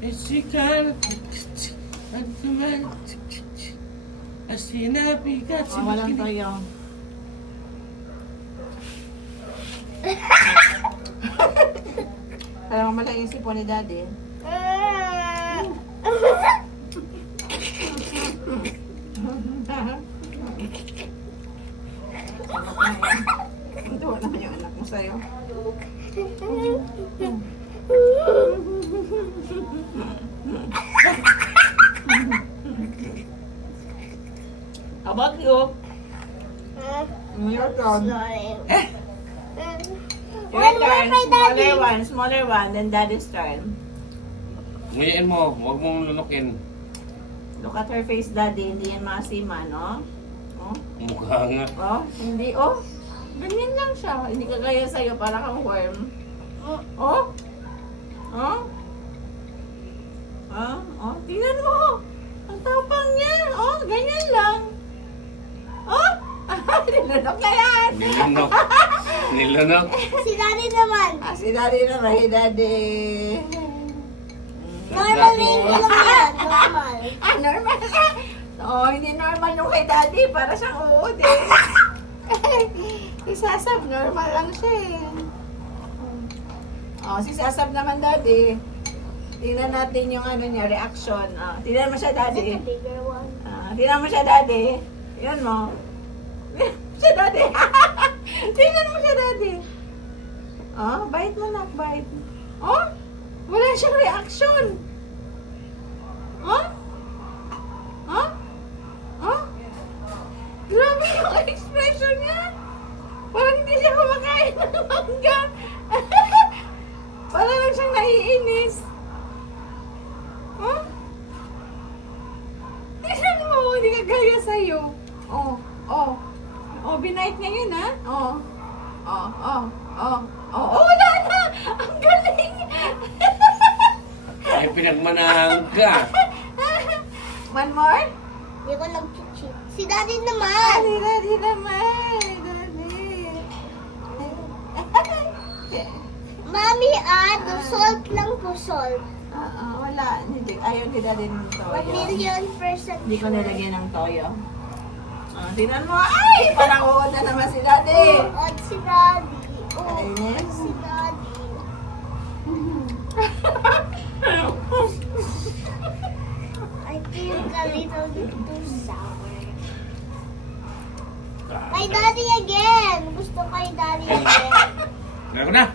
Isikal. At naman. Sinabi ka. Walang tayo. Parang malaking sipon ni Daddy. Tuwa naman yung anak mo sa'yo. How about you? Your turn. Your turn. Smaller one, then Daddy's turn. Ngayon mo, huwag mong lunukin. Look at her face, Daddy. Hindi yan masima, no? Oh? Mukha nga. Oh? Hindi, oh? Ganyan lang siya. Hindi kagaya sa'yo, para kang worm. Oh? Oh? Oh? Oh? Tingnan mo! Ang tapang niya! Oh, ganyan lang. Oh? Nilunok na yan! Nilunok. Nilunok. Si Daddy naman. Ah, si Daddy naman. Hey, Daddy. Normal rin ko lang yan. Normal. Ah, normal na. Oh, hindi normal yung kay Daddy. Para siyang uod eh. Si Sasab, normal lang siya eh. Oh, si Sasab naman, Daddy. Tingnan natin yung ano niya, reaction. Ah, tingnan mo siya, Daddy. It's a bigger one. Ah, tingnan mo siya, Daddy. Tingnan mo. Tingnan mo siya, Daddy. Tingnan mo siya, Daddy. Oh, bite mo na, bite. Oh, wala siyang reaction. Oh? Oh? Oh? Grabe yung expression niya. Parang hindi siya kumakain ng mangga. Parang lang siyang naiinis. Oh? Tingnan mo, hindi ka gaya sa'yo. Oh, oh. Oh, binight niya yun, ha? Oh. Oh, oh, oh. Oh, oh, wala na! Ang galing! Ay, pinagmanahan ka. One more? Hindi ko nag-cheat. Si Daddy Ah, naman. di Daddy naman. Daddy. Mami, salt lang po, salt. Wala. Hindi. Ayaw ni Daddy ng toyo. 1,000,000%. Hindi ko nilagyan ng toyo. Tingnan mo. Ay! Parang uod na naman si Daddy. At si Daddy. Oh, Ayun. at si Daddy. I think a little bit too sour. Kay Daddy again. Gusto kay Daddy again. Meron na.